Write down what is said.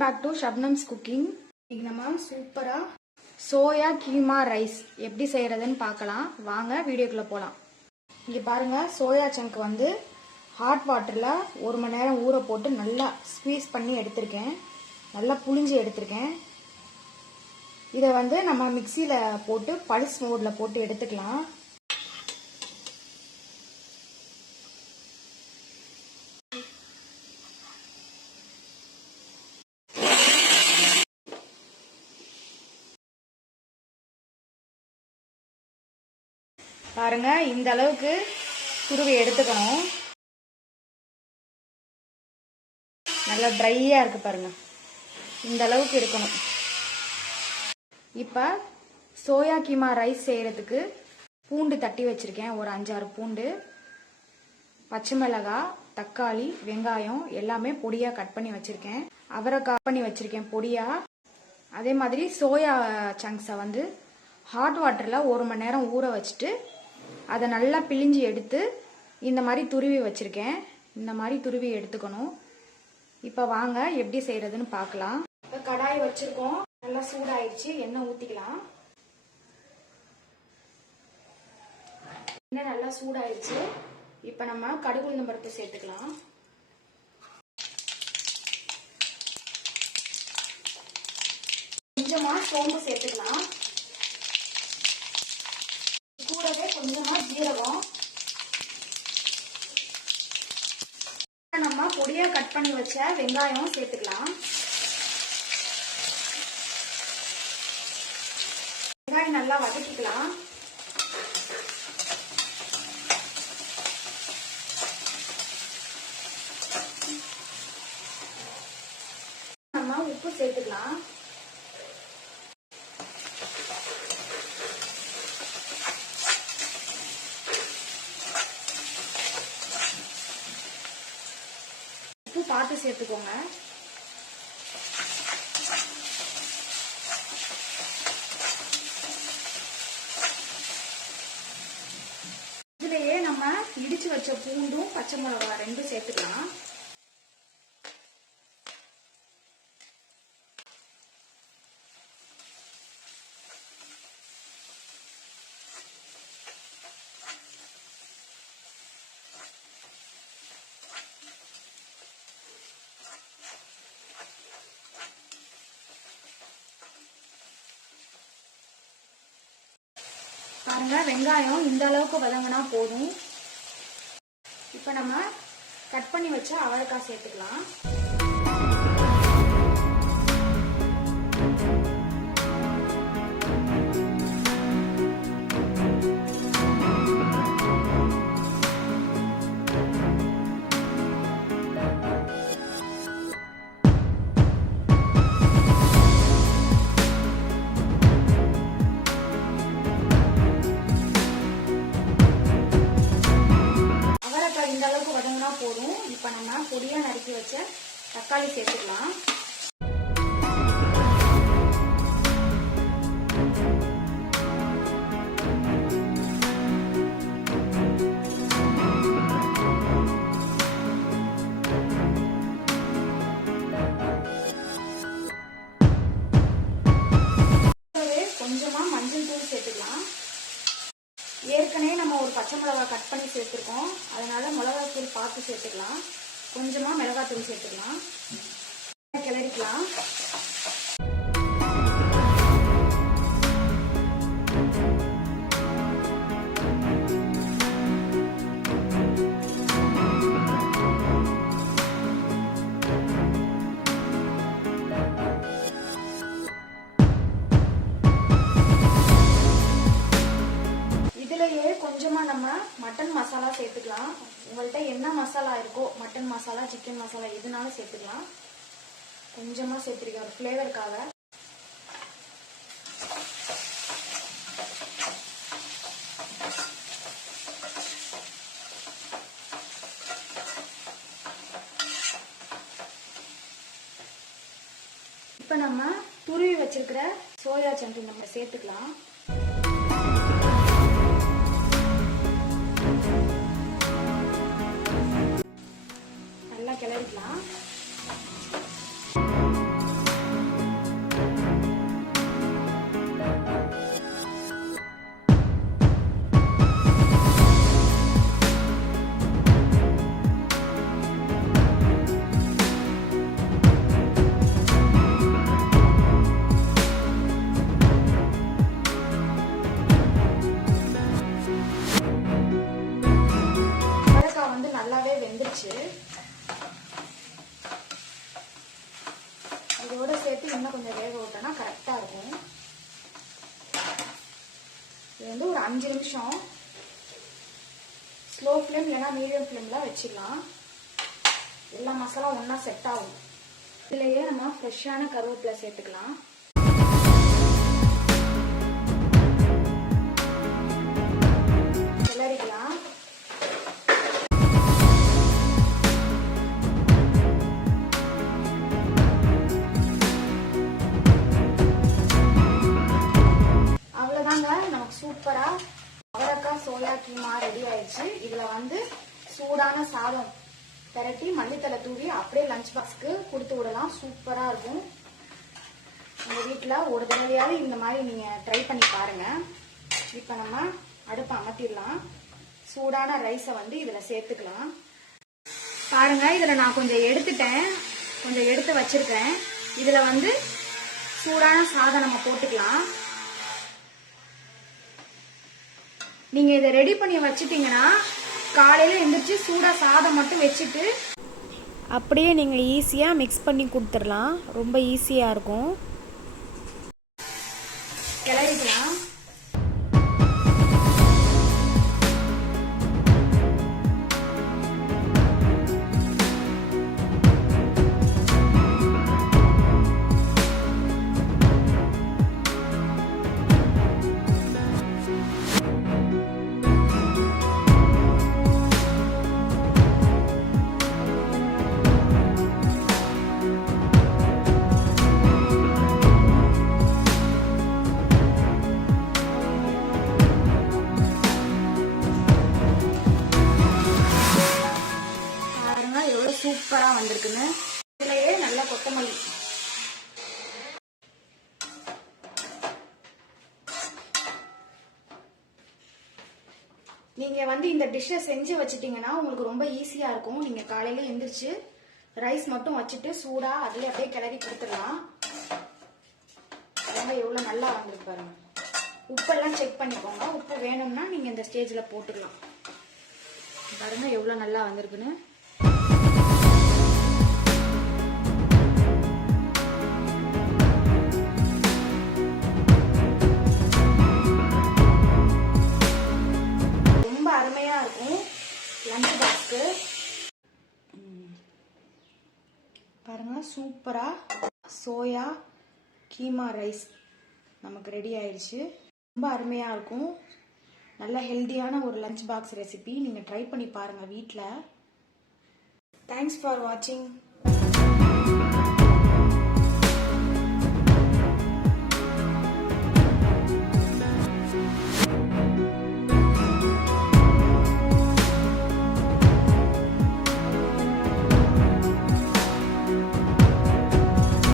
Welcome back to Shabnam's cooking. இன்னைக்கு நம்ம சூப்பரா சோயா கீமா ரைஸ் எப்படி செய்யறதுன்னு பார்க்கலாம். வாங்க வீடியோக்குள்ள போலாம். இங்க பாருங்க, சோயா சங்க் வந்து ஹாட் வாட்டர்ல 1 மணி நேரம் ஊற போட்டு நல்லா ஸ்குவீஸ் பண்ணி எடுத்திருக்கேன். நல்லா புளிஞ்சு எடுத்திருக்கேன். இதை வந்து நம்ம மிக்சியில போட்டு பல்ஸ் மோட்ல போட்டு எடுத்துக்கலாம். பாருங்க, இந்த அளவுக்கு துருவி எடுத்துக்கணும். நல்லா ட்ரையா இருக்கு பாருங்க, இந்த அளவுக்கு இருக்கணும். இப்ப சோயா கீமா ரைஸ் செய்யறதுக்கு பூண்டு தட்டி வச்சிருக்கேன். ஒரு 5-6 பூண்டு, பச்சை மிளகாய், தக்காளி, வெங்காயம் எல்லாமே பொடியா கட் பண்ணி வச்சிருக்கேன். அவரைக்காய் கட் பண்ணி வச்சிருக்கேன் பொடியா. அதே மாதிரி சோயா சங்க்ஸை வந்து ஹாட் வாட்டர்ல 1 மணி நேரம் ஊற வச்சுட்டு அதை நல்லா பிழிஞ்சு எடுத்து இந்த மாதிரி துருவி வச்சிருக்கேன். இந்த மாதிரி துருவி எடுத்துக்கணும். இப்போ வாங்க எப்படி செய்யறதுன்னு பார்க்கலாம். இப்போ கடாய் வச்சிருக்கோம், நல்லா சூடாயிடுச்சு. எண்ணெய் ஊற்றிக்கலாம். எண்ணெய் நல்லா சூடாயிடுச்சு. இப்போ நம்ம கடுகு உளுந்தம் பருப்பு சேர்த்துக்கலாம். கொஞ்சமா சோம்பு சேர்த்துக்கலாம். கூடவே கொஞ்சமா ஜீரகம். நம்ம பொடியா கட் பண்ணி வச்ச வெங்காயம் சேர்த்துக்கலாம். வெங்காயம் நல்லா வதக்கிக்கலாம். நம்ம உப்பு சேர்த்துக்கலாம். உப்பு பார்த்து சேர்த்துக்கோங்க. இதுலயே நம்ம இடிச்சு வச்ச பூண்டும் பச்சை மிளகாய் 2 சேர்த்துக்கலாம். பாருங்க, வெங்காயம் இந்த அளவுக்கு வதங்கினா போதும். இப்ப நம்ம கட் பண்ணி வச்ச அவரைக்காய் சேர்த்துக்கலாம். இந்த அளவுக்கு வதங்கினா போதும். இப்ப நம்ம பொடியா நறுக்கி வச்ச தக்காளி சேர்த்துக்கலாம். கொஞ்சமா மஞ்சள் தூள் சேர்த்துக்கலாம். ஏற்கனவே நம்ம ஒரு பச்சை மிளகாய் கட் பண்ணி சேர்த்துருக்கோம், அதனால மிளகாய் தூள் பார்த்து சேர்த்துக்கலாம். கொஞ்சமா மிளகாய் தூள் சேர்த்துக்கலாம். கிளறிக்கலாம். இதுலயே கொஞ்சமா நம்ம மட்டன் மசாலா சேர்த்துக்கலாம். உங்கள்கிட்ட என்ன மசாலா இருக்கோ, மட்டன் மசாலா, சிக்கன் மசாலா எதுனாலும் சேர்த்துக்கலாம். கொஞ்சமா சேர்த்துருக்கேன் ஒரு ஃப்ளேவருக்காக. இப்ப நம்ம துருவி வச்சிருக்கிற சோயா சங்க் நம்ம சேர்த்துக்கலாம். நல்லா கிளறிக்கலாம். 5 நிமிஷம் ஸ்லோ ஃப்ளேம் இல்லைன்னா மீடியம் ஃப்ளேமில் வச்சிடலாம். எல்லா மசாலா ஒன்றா செட் ஆகும். இதுலேயே நம்ம ஃப்ரெஷ்ஷான கருவேப்பிலை சேர்த்துக்கலாம். கிளறிக்கலாம். அவ்வளோதாங்க, நமக்கு சூப்பராக அவரைக்காய் சோயா கீமா ரெடி ஆயிடுச்சு. இதில் சூடான சாதம் பெரட்டி மல்லித்தலை தூவி அப்படியே லஞ்ச் பாக்ஸ்க்கு கொடுத்து விடலாம். சூப்பராக இருக்கும். உங்கள் வீட்டில் ஒரு தடவையாவது இந்த மாதிரி நீங்கள் ட்ரை பண்ணி பாருங்கள். இப்போ நம்ம அடுப்பை அமர்த்திடலாம். சூடான ரைஸை இதில் சேர்த்துக்கலாம். பாருங்க, இதில் நான் கொஞ்சம் எடுத்து வச்சிருக்கேன். இதில் சூடான சாதம் நம்ம போட்டுக்கலாம். நீங்கள் இதை ரெடி பண்ணி வச்சிட்டிங்கன்னா காலையில் எந்திரிச்சு சூடாக சாதம் மட்டும் வச்சுட்டு அப்படியே நீங்கள் ஈஸியாக மிக்ஸ் பண்ணி கொடுத்துடலாம். ரொம்ப ஈஸியாக இருக்கும். கிளறிக்கலாம். சூப்பரா வந்திருக்குன்னு. இதுலயே நல்ல கொத்தமல்லி. நீங்க இந்த டிஷ்ஷை செஞ்சு வச்சிட்டீங்கன்னா உங்களுக்கு ரொம்ப ஈஸியா இருக்கும். நீங்க காலையில எந்திரிச்சு ரைஸ் மட்டும் வச்சுட்டு சூடா அதுல அப்படியே கிளறி கொடுத்துடலாம். எவ்வளவு நல்லா வந்திருக்கு பாருங்க. உப்பெல்லாம் செக் பண்ணிக்கோங்க. உப்பு வேணும்னா நீங்க இந்த ஸ்டேஜ்ல போட்டுக்கலாம். பாருங்க எவ்வளவு நல்லா வந்திருக்குன்னு. லஞ்ச் பாக்ஸ்க்கு பாருங்க, சூப்பரா சோயா கீமா ரைஸ் நமக்கு ரெடி ஆயிடுச்சு. ரொம்ப அருமையா இருக்கும். நல்ல ஹெல்தியான ஒரு லஞ்ச் பாக்ஸ் ரெசிபி. நீங்க ட்ரை பண்ணி பாருங்க வீட்டில். தேங்க்ஸ் ஃபார் வாட்சிங்.